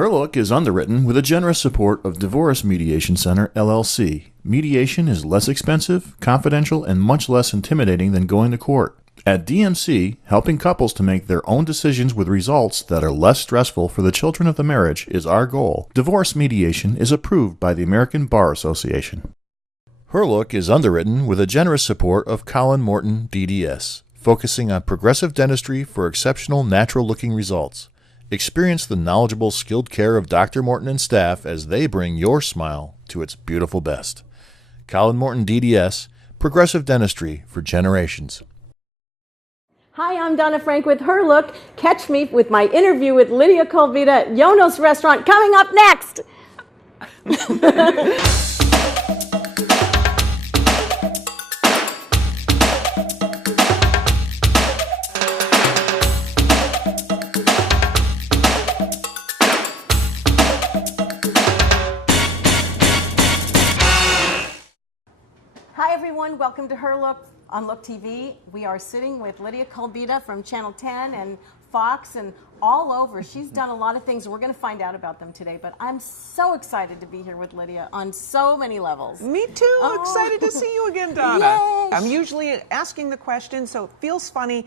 Her Look is underwritten with a generous support of Divorce Mediation Center, LLC. Mediation is less expensive, confidential, and much less intimidating than going to court. At DMC, helping couples to make their own decisions with results that are less stressful for the children of the marriage is our goal. Divorce mediation is approved by the American Bar Association. Her Look is underwritten with a generous support of Colin Morton, DDS, focusing on progressive dentistry for exceptional natural-looking results. Experience the knowledgeable, skilled care of Dr. Morton and staff as they bring your smile to its beautiful best. Colin Morton, DDS, progressive dentistry for generations. Hi, I'm Dona Frank with Her Look. Catch me with my interview with Lydia Kulbida at Yono's Restaurant coming up next. Hi everyone, welcome to Her Look on Look TV. We are sitting with Lydia Kulbida from Channel 10 and Fox and all over. She's done a lot of things. We're going to find out about them today, but I'm so excited to be here with Lydia on so many levels. Me too. Excited to see you again, Donna. Yay. I'm usually asking the question, so it feels funny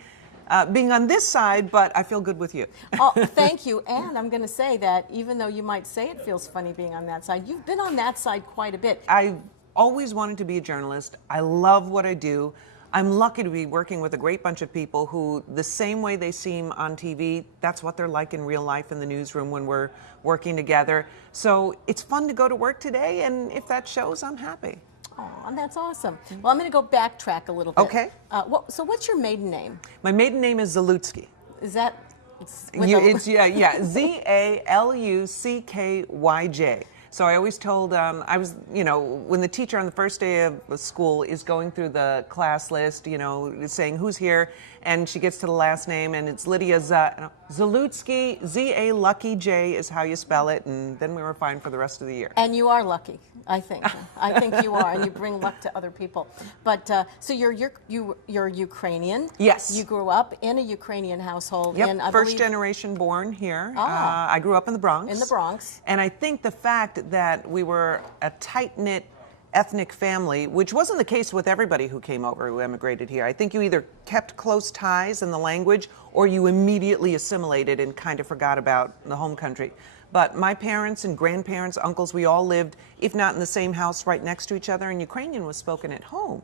being on this side, but I feel good with you. Oh, thank you. And I'm going to say that even though you might say it feels funny being on that side, you've been on that side quite a bit. I always wanted to be a journalist. I love what I do. I'm lucky to be working with a great bunch of people who, the same way they seem on TV, that's what they're like in real life in the newsroom when we're working together. So it's fun to go to work today, and if that shows, I'm happy. Oh, that's awesome. Well, I'm going to go backtrack a little bit. Okay. So what's your maiden name? My maiden name is Zalutsky. Is that? It's Zaluckyj. So I always told, I was, when the teacher on the first day of school is going through the class list, saying who's here, and she gets to the last name, and it's Lydia Zalutsky, Z-A-Lucky J is how you spell it, and then we were fine for the rest of the year. And you are lucky, I think. I think you are, and you bring luck to other people. But, so you're Ukrainian. Yes. You grew up in a Ukrainian household. Yep, and I first believe, generation born here. Oh. I grew up in the Bronx. In the Bronx. And I think the fact that we were a tight-knit ethnic family, which wasn't the case with everybody who came over, who emigrated here. I think you either kept close ties in the language or you immediately assimilated and kind of forgot about the home country. But my parents and grandparents, uncles, we all lived, if not in the same house, right next to each other, and Ukrainian was spoken at home.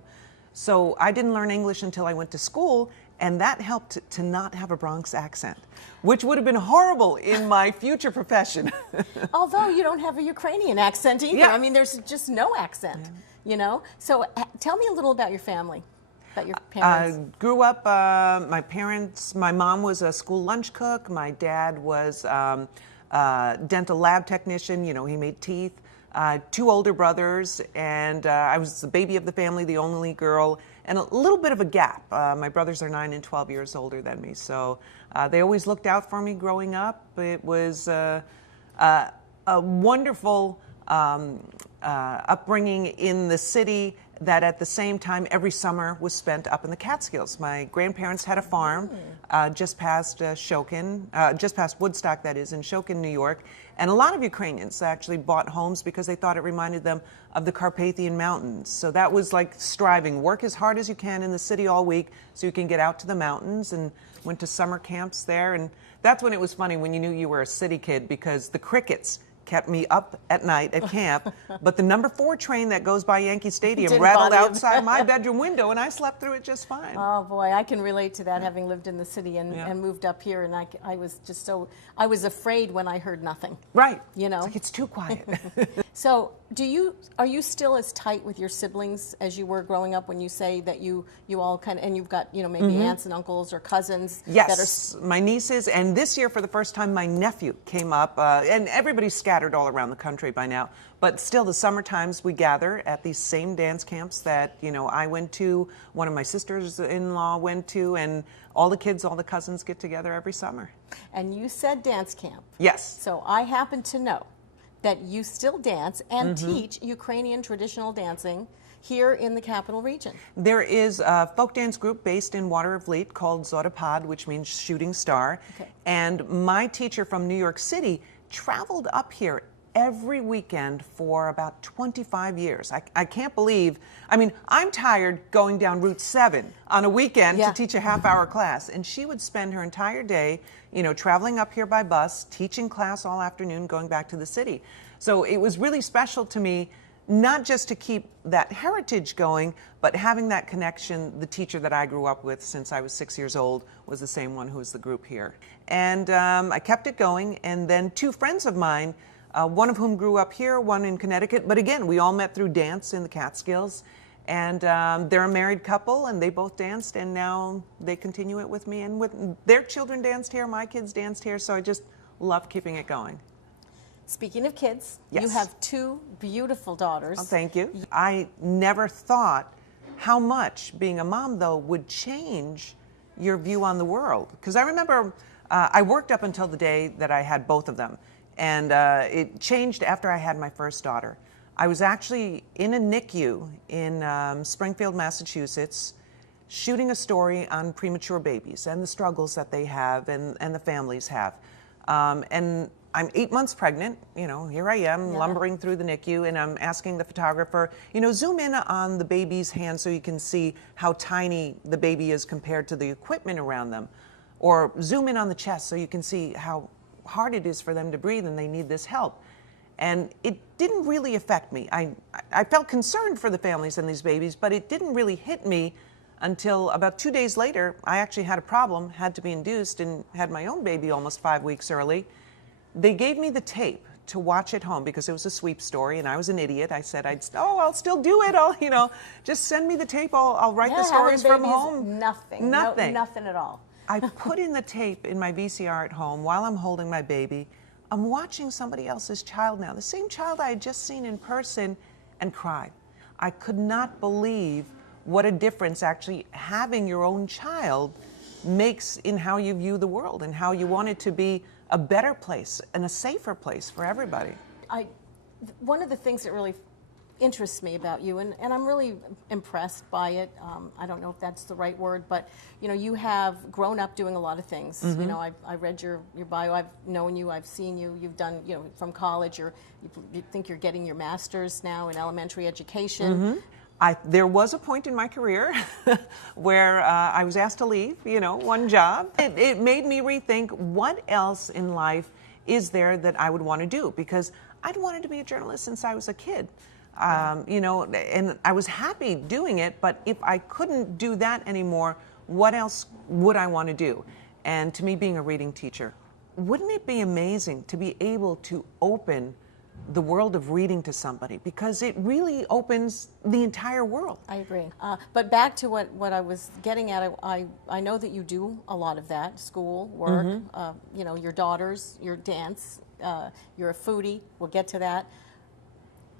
So I didn't learn English until I went to school, and that helped to not have a Bronx accent, which would have been horrible in my future profession. Although you don't have a Ukrainian accent either. Yeah. I mean, there's just no accent, So tell me a little about your family, about your parents. I grew up, my mom was a school lunch cook. My dad was dental lab technician. He made teeth. Two older brothers, and I was the baby of the family, the only girl, and a little bit of a gap. My brothers are 9 and 12 years older than me, so they always looked out for me growing up. It was a wonderful upbringing in the city that at the same time every summer was spent up in the Catskills. My grandparents had a farm just past Woodstock, that is, in Shokin, New York. And a lot of Ukrainians actually bought homes because they thought it reminded them of the Carpathian Mountains. So that was like striving. Work as hard as you can in the city all week so you can get out to the mountains, and went to summer camps there. And that's when it was funny when you knew you were a city kid, because the crickets kept me up at night at camp, but the number 4 train that goes by Yankee Stadium rattled outside my bedroom window, and I slept through it just fine. Oh boy, I can relate to that, having lived in the city and moved up here, and I was just I was afraid when I heard nothing. Right. It's like, it's too quiet. So are you still as tight with your siblings as you were growing up, when you say that you all kind of, and you've got, maybe aunts and uncles or cousins? Yes, my nieces, and this year for the first time my nephew came up, and everybody's scattered all around the country by now, but still the summer times we gather at these same dance camps that, I went to, one of my sisters-in-law went to, and all the kids, all the cousins get together every summer. And you said dance camp. Yes. So I happen to know that you still dance and teach Ukrainian traditional dancing here in the Capital Region. There is a folk dance group based in Water-of-Leet called Zodapad, which means shooting star. Okay. And my teacher from New York City traveled up here every weekend for about 25 years. I can't believe, I mean, I'm tired going down Route 7 on a weekend to teach a half-hour class, and she would spend her entire day, you know, traveling up here by bus, teaching class all afternoon, going back to the city. So it was really special to me, not just to keep that heritage going, but having that connection. The teacher that I grew up with since I was 6 years old was the same one who was the group here. And I kept it going, and then two friends of mine, one of whom grew up here, one in Connecticut, but again, we all met through dance in the Catskills, and they're a married couple, and they both danced, and now they continue it with me, and with their children danced here, my kids danced here, so I just love keeping it going. Speaking of kids, Yes. you have two beautiful daughters. Oh, thank you. I never thought how much being a mom, though, would change your view on the world. Because I remember I worked up until the day that I had both of them. And it changed after I had my first daughter. I was actually in a NICU in Springfield, Massachusetts, shooting a story on premature babies and the struggles that they have and the families have. And I'm 8 months pregnant, you know, here I am lumbering through the NICU, and I'm asking the photographer, you know, zoom in on the baby's hand so you can see how tiny the baby is compared to the equipment around them. Or zoom in on the chest so you can see how hard it is for them to breathe and they need this help. And it didn't really affect me. I felt concerned for the families and these babies, but it didn't really hit me until about 2 days later. I actually had a problem, had to be induced, and had my own baby almost 5 weeks early. They gave me the tape to watch at home because it was a sweep story, and I was an idiot. I said, I'll still do it. I'll, you know, just send me the tape. I'll write the stories from home. Nothing. Nothing. No, nothing at all. I put in the tape in my VCR at home while I'm holding my baby. I'm watching somebody else's child now, the same child I had just seen in person, and cried. I could not believe what a difference actually having your own child makes in how you view the world and how you want it to be a better place and a safer place for everybody. One of the things that really interests me about you, and I'm really impressed by it. I don't know if that's the right word, but you know, you have grown up doing a lot of things. You know, I read your bio. I've known you. I've seen you. You've done, you know, from college. You think you're getting your master's now in elementary education. There was a point in my career where I was asked to leave, you know, one job. It made me rethink what else in life is there that I would want to do, because I'd wanted to be a journalist since I was a kid. You know, and I was happy doing it, but if I couldn't do that anymore, what else would I want to do? And to me, being a reading teacher, wouldn't it be amazing to be able to open the world of reading to somebody, because it really opens the entire world. I agree. But back to what I was getting at, I know that you do a lot of that, school, work, you know, your daughters, your dance, you're a foodie, we'll get to that.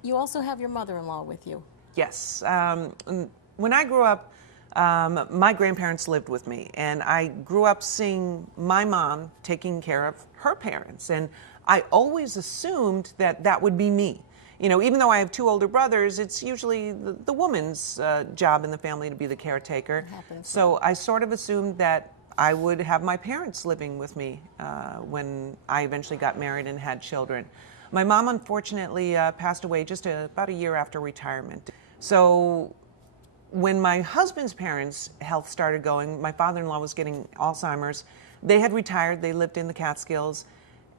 You also have your mother-in-law with you. Yes. When I grew up, my grandparents lived with me, and I grew up seeing my mom taking care of her parents, and I always assumed that that would be me. You know, even though I have two older brothers, it's usually the woman's job in the family to be the caretaker. So I sort of assumed that I would have my parents living with me when I eventually got married and had children. My mom, unfortunately, passed away just about a year after retirement. So when my husband's parents' health started going, my father-in-law was getting Alzheimer's. They had retired. They lived in the Catskills.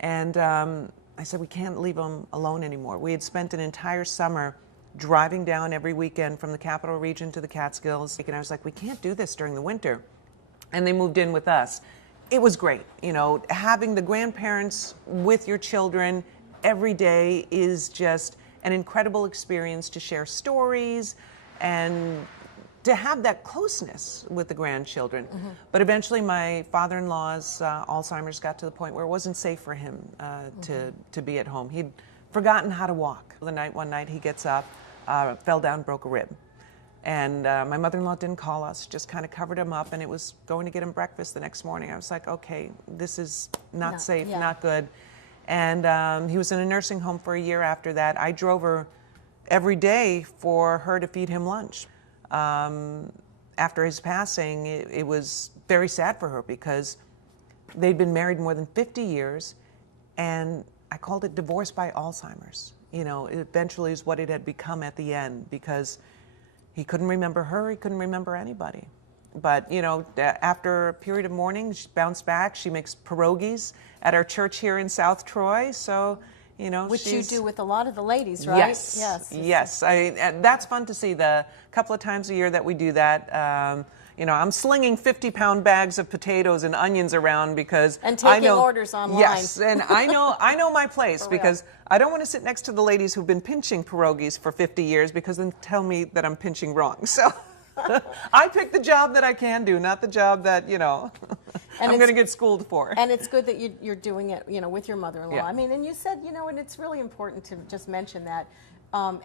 And I said, we can't leave them alone anymore. We had spent an entire summer driving down every weekend from the Capital Region to the Catskills. And I was like, we can't do this during the winter. And they moved in with us. It was great. You know, having the grandparents with your children every day is just an incredible experience to share stories and to have that closeness with the grandchildren. But eventually my father-in-law's Alzheimer's got to the point where it wasn't safe for him to be at home. He'd forgotten how to walk. One night he gets up, fell down, broke a rib. And my mother-in-law didn't call us, just kind of covered him up, and it was going to get him breakfast the next morning. I was like, okay, this is not safe, not good. And he was in a nursing home for a year after that. I drove her every day for her to feed him lunch. After his passing, it was very sad for her because they'd been married more than 50 years, and I called it divorce by Alzheimer's. You know, it eventually is what it had become at the end, because he couldn't remember her, he couldn't remember anybody. But, you know, after a period of mourning, she bounced back. She makes pierogies at our church here in South Troy. So, you know, which you do with a lot of the ladies, right? Yes, yes. Yes. That's fun to see. The couple of times a year that we do that, you know, I'm slinging 50-pound bags of potatoes and onions around because and taking orders online. Yes, and I know my place because I don't want to sit next to the ladies who've been pinching pierogies for 50 years because then tell me that I'm pinching wrong. So I pick the job that I can do, not the job that, you know, I'm going to get schooled for. And it's good that you're doing it, you know, with your mother-in-law. Yeah. I mean, and you said, you know, and it's really important to just mention that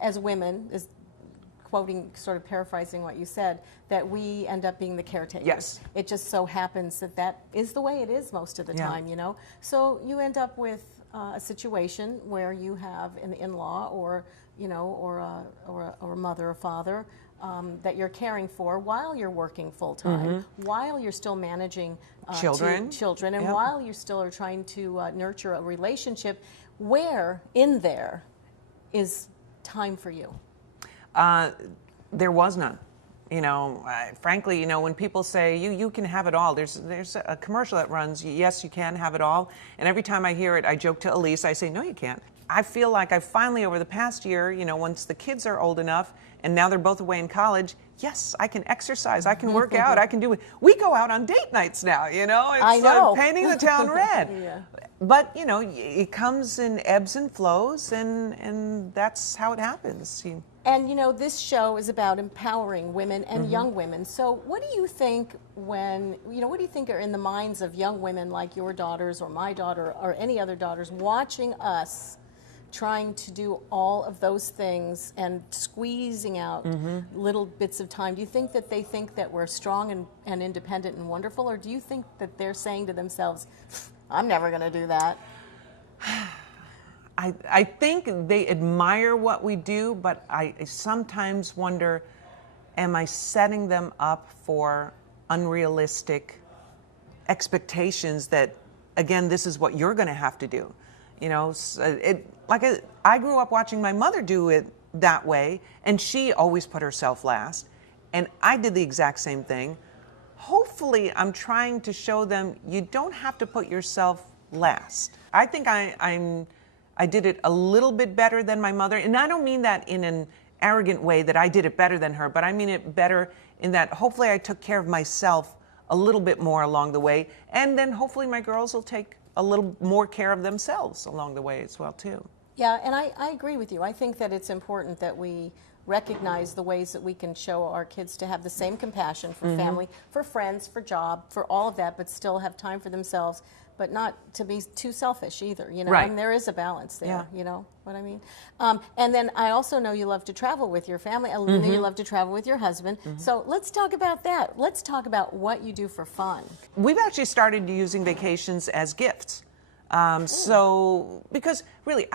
as women, as quoting, sort of paraphrasing what you said, that we end up being the caretakers. Yes. It just so happens that that is the way it is most of the time, you know. So you end up with a situation where you have an in-law or, you know, or a mother or father that you're caring for while you're working full-time, while you're still managing children, and while you still are trying to nurture a relationship. Where in there is time for you? There was none. You know, frankly, you know, when people say you can have it all, there's a commercial that runs, yes, you can have it all. And every time I hear it, I joke to Elise, I say, no, you can't. I feel like I've finally, over the past year, you know, once the kids are old enough, and now they're both away in college, yes, I can exercise, I can work out, I can do it. We go out on date nights now, you know. It's I know. Painting the town red. Yeah. But, you know, it comes in ebbs and flows, and that's how it happens. And, you know, this show is about empowering women and young women. So what do you think when, you know, what do you think are in the minds of young women like your daughters or my daughter or any other daughters watching us trying to do all of those things and squeezing out little bits of time? Do you think that they think that we're strong and independent and wonderful, or do you think that they're saying to themselves, I'm never going to do that? I think they admire what we do, but I sometimes wonder, am I setting them up for unrealistic expectations that, again, this is what you're going to have to do? You know, I grew up watching my mother do it that way, and she always put herself last, and I did the exact same thing. Hopefully, I'm trying to show them you don't have to put yourself last. I think I did it a little bit better than my mother, and I don't mean that in an arrogant way that I did it better than her, but I mean it better in that hopefully I took care of myself a little bit more along the way, and then hopefully my girls will take a little more care of themselves along the way as well too. Yeah, and I agree with you. I think that it's important that we recognize the ways that we can show our kids to have the same compassion for family, for friends, for job, for all of that, but still have time for themselves, but not to be too selfish either, you know. Right. And there is a balance there, Yeah. you know what I mean? And then I also know you love to travel with your family. I know you love to travel with your husband. So let's talk about that. Let's talk about what you do for fun. We've actually started using vacations as gifts. So, because really,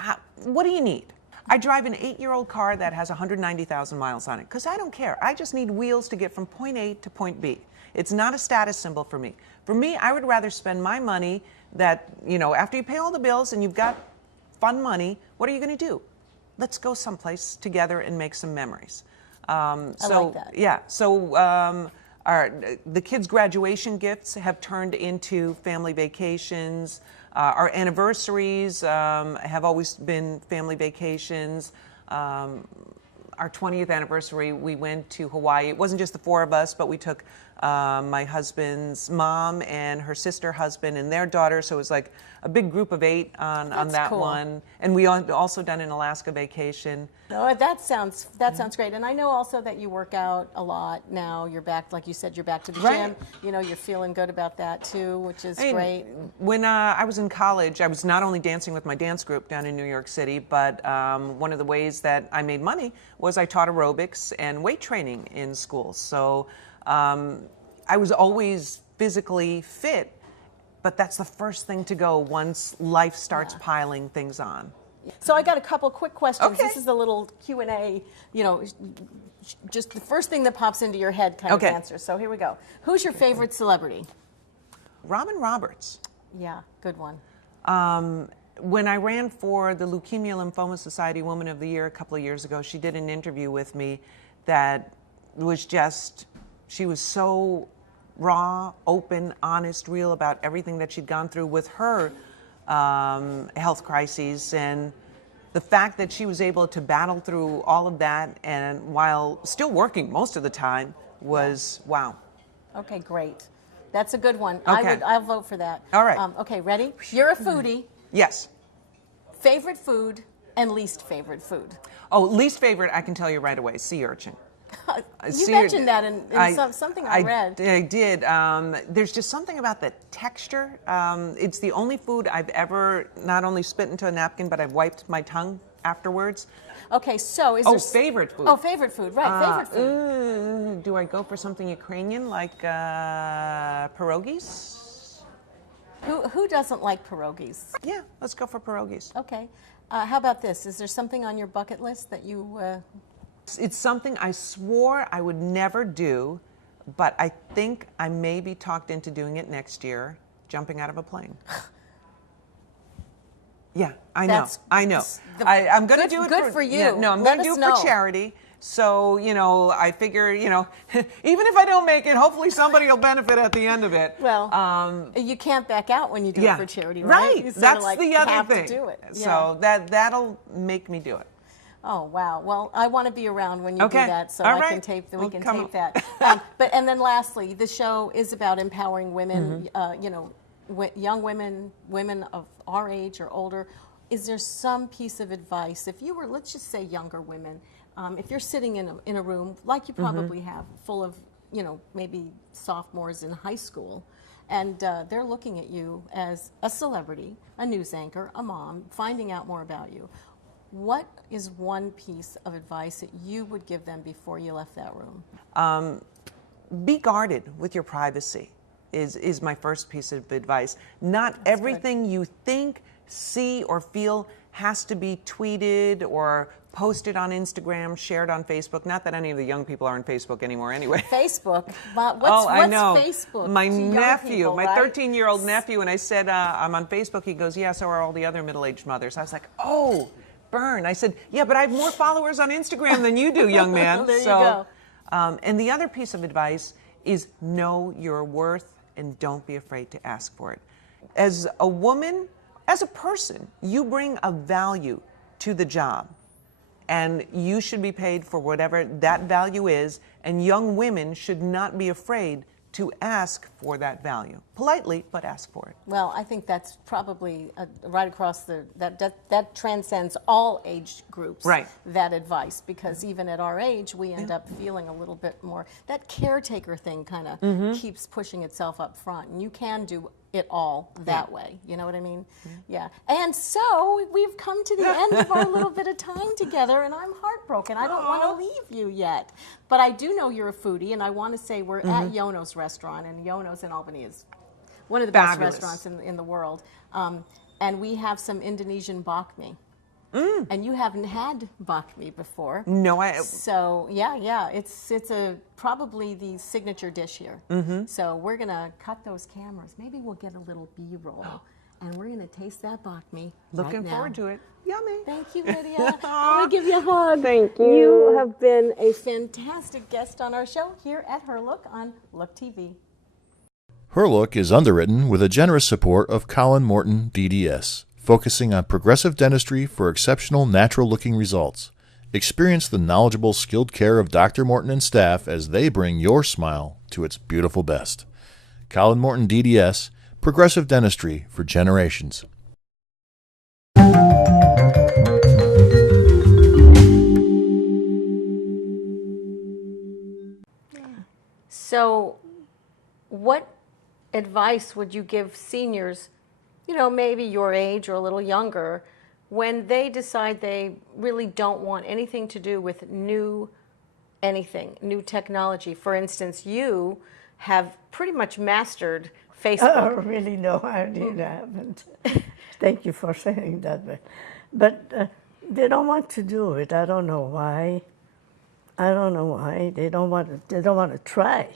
what do you need? I drive an 8-year-old car that has 190,000 miles on it because I don't care. I just need wheels to get from point A to point B. It's not a status symbol for me. For me, I would rather spend my money that, you know, after you pay all the bills and you've got fun money, what are you going to do? Let's go someplace together and make some memories. I like that. Yeah. So the kids' graduation gifts have turned into family vacations. Our anniversaries have always been family vacations. Our 20th anniversary, we went to Hawaii. It wasn't just the four of us, but we took my husband's mom and her sister husband and their daughter. So it was like a big group of 8 on that cool. one. And we also done an Alaska vacation. Oh, that sounds great. And I know also that you work out a lot now. You're back, like you said, you're back to the Right. gym. You know, you're feeling good about that too, which is I mean, great. When I was in college, I was not only dancing with my dance group down in New York City, but one of the ways that I made money was I taught aerobics and weight training in schools. So I was always physically fit, but that's the first thing to go once life starts piling things on. So I got a couple quick questions. Okay. This is a little Q&A, you know, just the first thing that pops into your head kind of answer. So here we go. Who's your favorite celebrity? Robin Roberts. Yeah, good one. when I ran for the Leukemia Lymphoma Society Woman of the Year a couple of years ago, she did an interview with me that was just, she was so raw, open, honest, real about everything that she'd gone through with her health crises, and the fact that she was able to battle through all of that and while still working most of the time was wow. Okay, great. That's a good one. Okay. I'll vote for that. All right. Okay, ready? You're a foodie. Yes. Favorite food and least favorite food. Oh, least favorite, I can tell you right away, sea urchin. You mentioned that in something I read. I did. There's just something about the texture. It's the only food I've ever not only spit into a napkin, but I've wiped my tongue afterwards. Okay, so is Oh, there... favorite food. Oh, favorite food, right, favorite food. Do I go for something Ukrainian like pierogies? Who doesn't like pierogies? Yeah, let's go for pierogies. Okay. How about this? Is there something on your bucket list that you... It's something I swore I would never do, but I think I may be talked into doing it next year, jumping out of a plane. Yeah, I know. I'm going to do it. Good for you. Yeah, no, I'm going to do it for charity. So, you know, I figure, you know, even if I don't make it, hopefully somebody will benefit at the end of it. Well, you can't back out when you do it for charity, right? Right. You That's like the other have thing. To do it. So that'll make me do it. Oh wow! Well, I want to be around when you do that, so All I can right. tape. We Well, can come tape that. And then lastly, the show is about empowering women. You know, young women, women of our age or older. Is there some piece of advice if you were, let's just say, younger women, if you're sitting in a room like you probably have, full of, you know, maybe sophomores in high school, and they're looking at you as a celebrity, a news anchor, a mom, finding out more about you. What is one piece of advice that you would give them before you left that room? Be guarded with your privacy is my first piece of advice. Not everything you think, see, or feel has to be tweeted or posted on Instagram, shared on Facebook. Not that any of the young people are on Facebook anymore anyway. Facebook? But what's I know. Facebook? My to young nephew, people, my right? 13-year-old nephew, and I said, I'm on Facebook. He goes, yeah, so are all the other middle-aged mothers. I was like, oh, burn. I said, yeah, but I have more followers on Instagram than you do, young man. There you go. And the other piece of advice is know your worth and don't be afraid to ask for it. As a woman, as a person, you bring a value to the job, and you should be paid for whatever that value is, and young women should not be afraid to ask for that value. Politely, but ask for it. Well, I think that's probably right across that transcends all age groups, right. That advice, because even at our age, we end up feeling a little bit more, that caretaker thing kind of keeps pushing itself up front, and you can do it all that way. You know what I mean? Yeah. And so we've come to the end of our little bit of time together, and I'm heartbroken. I don't want to leave you yet. But I do know you're a foodie, and I want to say we're at Yono's restaurant, and Yono's in Albany is one of the best restaurants in the world. And we have some Indonesian banh mi. And you haven't had banh mi before. No, So yeah, it's probably the signature dish here. So we're gonna cut those cameras. Maybe we'll get a little B-roll, and we're gonna taste that banh mi. Looking forward to it. Yummy. Thank you, Lydia. I want to give you a hug. Thank you. You have been a fantastic guest on our show here at Her Look on Look TV. Her Look is underwritten with a generous support of Colin Morton DDS, focusing on progressive dentistry for exceptional natural-looking results. Experience the knowledgeable, skilled care of Dr. Morton and staff as they bring your smile to its beautiful best. Colin Morton DDS, progressive dentistry for generations. So, what advice would you give seniors, you know, maybe your age or a little younger, when they decide they really don't want anything to do with new technology? For instance, you have pretty much mastered Facebook. Oh, really? No, I haven't. Thank you for saying that. But they don't want to do it. I don't know why. They don't want to try.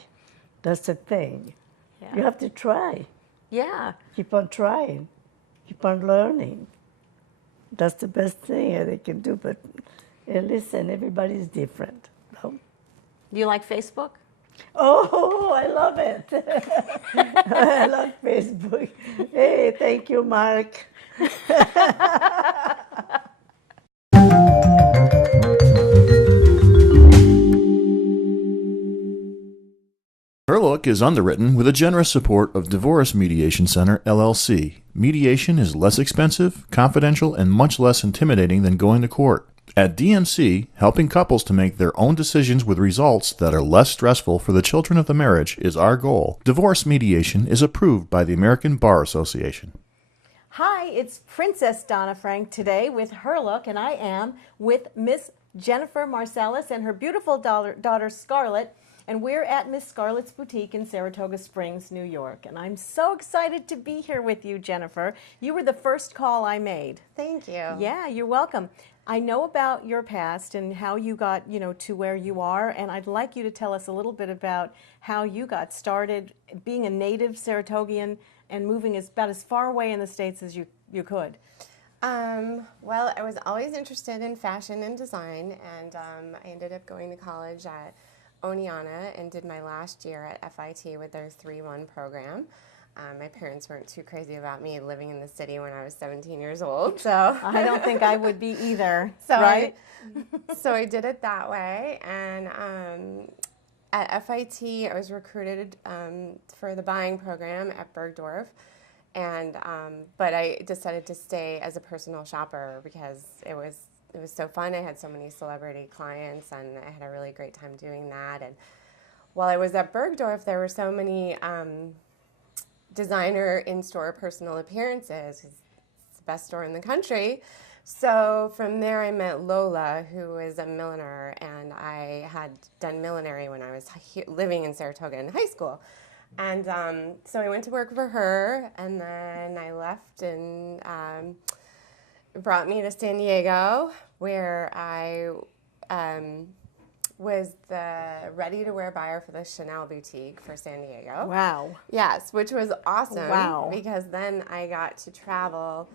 That's the thing. Yeah. You have to try. Yeah. Keep on trying. Keep on learning. That's the best thing they can do. But listen, everybody's different. So. Do you like Facebook? Oh, I love it. I love Facebook. Hey, thank you, Mark. Her Look is underwritten with the generous support of Divorce Mediation Center, LLC. Mediation is less expensive, confidential, and much less intimidating than going to court. At DMC, helping couples to make their own decisions with results that are less stressful for the children of the marriage is our goal. Divorce mediation is approved by the American Bar Association. Hi, it's Princess Donna Frank today with Her Look, and I am with Miss Jennifer Marcellus and her beautiful daughter Scarlett, and we're at Miss Scarlett's Boutique in Saratoga Springs, New York. And I'm so excited to be here with you, Jennifer. You were the first call I made. Thank you. Yeah, you're welcome. I know about your past and how you got, to where you are, and I'd like you to tell us a little bit about how you got started being a native Saratogian and moving about as far away in the States as you could. Well, I was always interested in fashion and design, and I ended up going to college at Oneonta and did my last year at FIT with their 3-1 program. My parents weren't too crazy about me living in the city when I was 17 years old, so I don't think I would be either, so right? So I did it that way, and at FIT I was recruited for the buying program at Bergdorf, and but I decided to stay as a personal shopper because it was so fun. I had so many celebrity clients, and I had a really great time doing that. And while I was at Bergdorf, there were so many designer in-store personal appearances. It's the best store in the country. So from there I met Lola, who is a milliner, and I had done millinery when I was living in Saratoga in high school. And so I went to work for her, and then I left, and it brought me to San Diego, where I was the ready-to-wear buyer for the Chanel boutique for San Diego. Wow. Yes, which was awesome. Wow. Because then I got to travel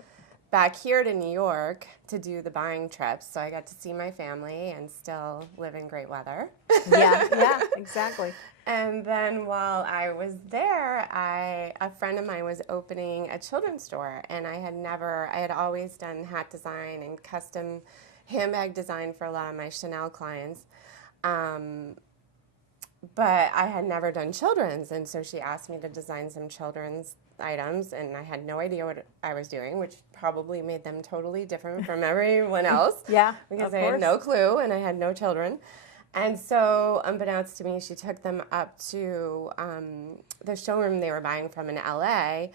back here to New York to do the buying trips. So I got to see my family and still live in great weather. Yeah, exactly. And then while I was there, a friend of mine was opening a children's store, and I had always done hat design and custom handbag design for a lot of my Chanel clients. But I had never done children's, and so she asked me to design some children's items, and I had no idea what I was doing, which probably made them totally different from everyone else. Yeah, because I had no clue, and I had no children. And so, unbeknownst to me, she took them up to the showroom they were buying from in LA,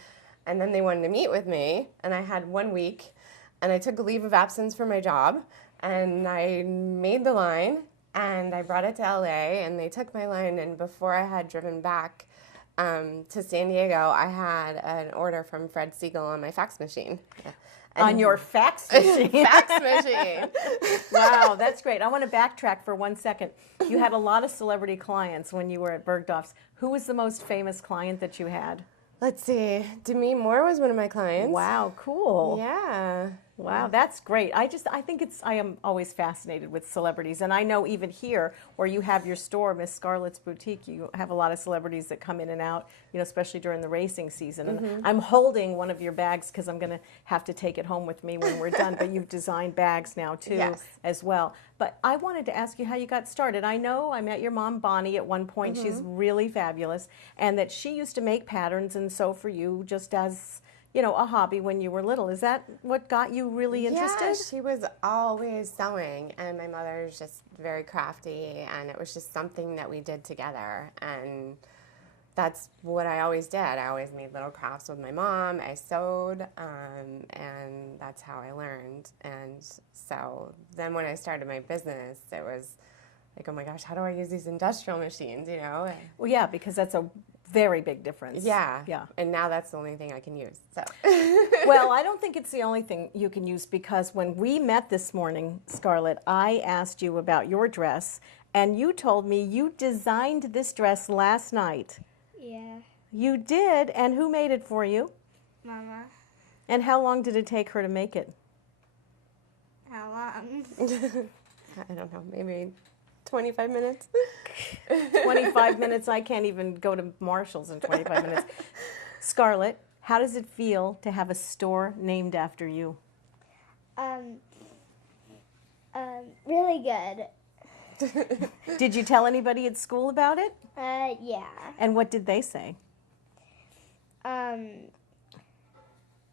and then they wanted to meet with me, and I had 1 week, and I took a leave of absence for my job, and I made the line, and I brought it to LA, and they took my line, and before I had driven back to San Diego, I had an order from Fred Siegel on my fax machine. On your fax machine. Fax machine. Wow, that's great. I want to backtrack for 1 second. You had a lot of celebrity clients when you were at Bergdorf's. Who was the most famous client that you had? Let's see. Demi Moore was one of my clients. Wow, cool. Yeah. Wow, that's great. I am always fascinated with celebrities, and I know even here where you have your store, Miss Scarlett's Boutique, you have a lot of celebrities that come in and out, especially during the racing season. And I'm holding one of your bags because I'm going to have to take it home with me when we're done, but you've designed bags now too as well. But I wanted to ask you how you got started. I know I met your mom, Bonnie, at one point. She's really fabulous, and that she used to make patterns and sew for you just as a hobby when you were little. Is that what got you really interested? Yeah, she was always sewing, and my mother's just very crafty, and it was just something that we did together, and that's what I always did. I always made little crafts with my mom. I sewed, and that's how I learned. And so then when I started my business, it was like, oh my gosh, how do I use these industrial machines, Well, yeah, because that's a very big difference. Yeah. Yeah. And now that's the only thing I can use. So. Well, I don't think it's the only thing you can use, because when we met this morning, Scarlett, I asked you about your dress, and you told me you designed this dress last night. Yeah. You did? And who made it for you? Mama. And how long did it take her to make it? I don't know, maybe 25 minutes. 25 minutes? I can't even go to Marshall's in 25 minutes. Scarlett, how does it feel to have a store named after you? Really good. Did you tell anybody at school about it? Yeah. And what did they say?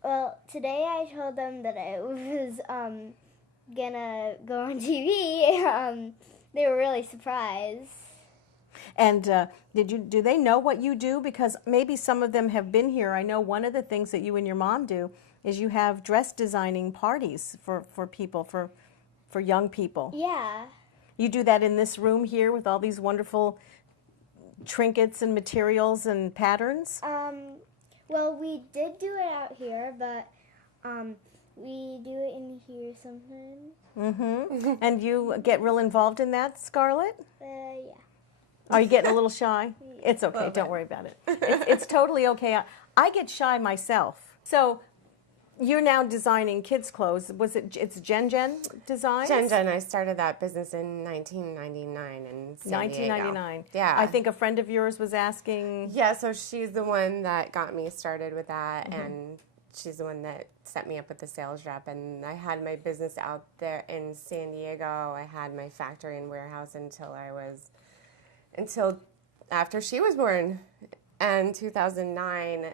Well, today I told them that I was gonna go on TV. They were really surprised. And do they know what you do? Because maybe some of them have been here. I know one of the things that you and your mom do is you have dress designing parties for people, for young people. Yeah. You do that in this room here with all these wonderful trinkets and materials and patterns? Well, we did do it out here, but we do it in here sometimes. Mm-hmm. And you get real involved in that, Scarlett? Yeah. Are you getting a little shy? It's okay. Don't worry about it. It's totally okay. I get shy myself. So you're now designing kids' clothes. It's Jen Designs? Jen, I started that business in 1999 in San Diego. 1999. Yeah. I think a friend of yours was asking. Yeah, so she's the one that got me started with that, and she's the one that set me up with the sales rep. And I had my business out there in San Diego. I had my factory and warehouse until after she was born. And 2009,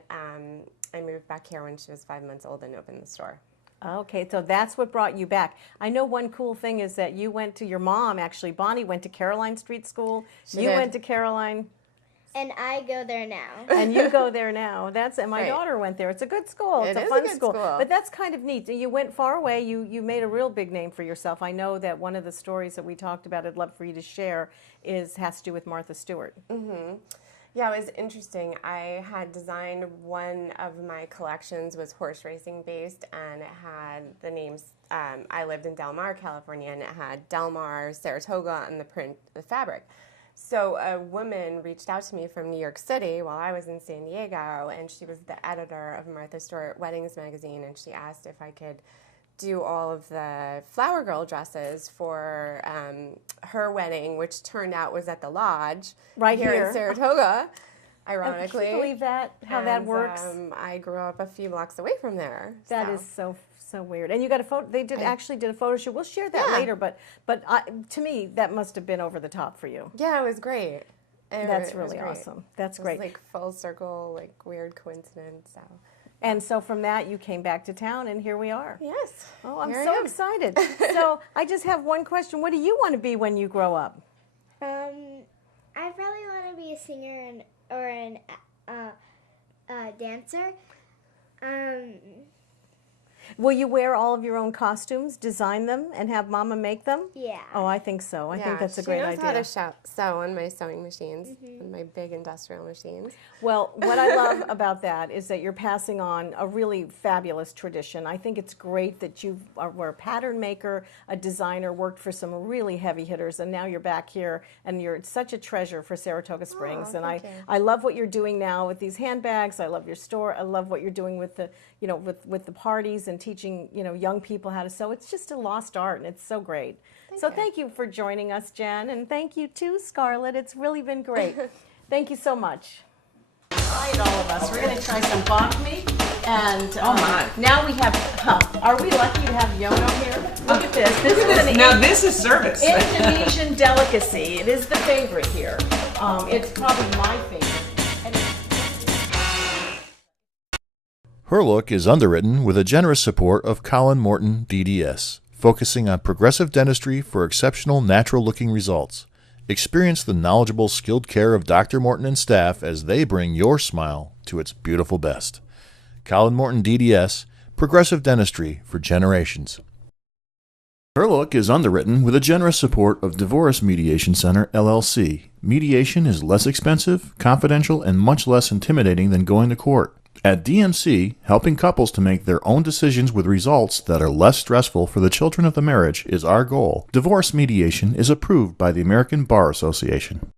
I moved back here when she was 5 months old and opened the store. Okay, so that's what brought you back. I know one cool thing is that you went to your mom, actually. Bonnie went to Caroline Street School. She you did. went to Caroline. And I go there now. And you go there now. And my Right. daughter went there. It's a good school. It's It a is a fun good school. school. But that's kind of neat. You went far away. You made a real big name for yourself. I know that one of the stories that we talked about, I'd love for you to share, has to do with Martha Stewart. Mm-hmm. Yeah, it was interesting. I had designed one of my collections was horse racing based, and it had the names. I lived in Del Mar, California, and it had Del Mar, Saratoga, and the fabric. So a woman reached out to me from New York City while I was in San Diego, and she was the editor of Martha Stewart Weddings magazine, and she asked if I could do all of the flower girl dresses for her wedding, which turned out was at the lodge here in Saratoga, ironically. Can you believe that? How that works? I grew up a few blocks away from there. That is so weird. And you got a photo. They actually did a photo shoot. We'll share that later. But to me, that must have been over the top for you. Yeah, it was great. That's really awesome. That's great. It was like full circle, like weird coincidence. So. And so from that, you came back to town, and here we are. Yes. Oh, I'm so excited. So I just have one question. What do you want to be when you grow up? I probably want to be a singer or a dancer. Will you wear all of your own costumes, design them, and have Mama make them? Yeah. Oh, I think so. I think that's a great idea. She knows how to sew on my sewing machines, on my big industrial machines. Well, what I love about that is that you're passing on a really fabulous tradition. I think it's great that you were a pattern maker, a designer, worked for some really heavy hitters, and now you're back here, and you're such a treasure for Saratoga Springs. And I love what you're doing now with these handbags. I love your store. I love what you're doing with the, with the parties and teaching, young people how to sew. It's just a lost art, and it's so great. Thank you for joining us, Jen, and thank you too, Scarlett. It's really been great. Thank you so much. All right, all of us. We're going to try some bok meat, and now we have. Are we lucky to have Yono here? Look at this. This is service. Indonesian delicacy. It is the favorite here. It's probably my favorite. Her Look is underwritten with a generous support of Colin Morton, DDS, focusing on progressive dentistry for exceptional natural-looking results. Experience the knowledgeable, skilled care of Dr. Morton and staff as they bring your smile to its beautiful best. Colin Morton, DDS, progressive dentistry for generations. Her Look is underwritten with a generous support of Divorce Mediation Center, LLC. Mediation is less expensive, confidential, and much less intimidating than going to court. At DMC, helping couples to make their own decisions with results that are less stressful for the children of the marriage is our goal. Divorce mediation is approved by the American Bar Association.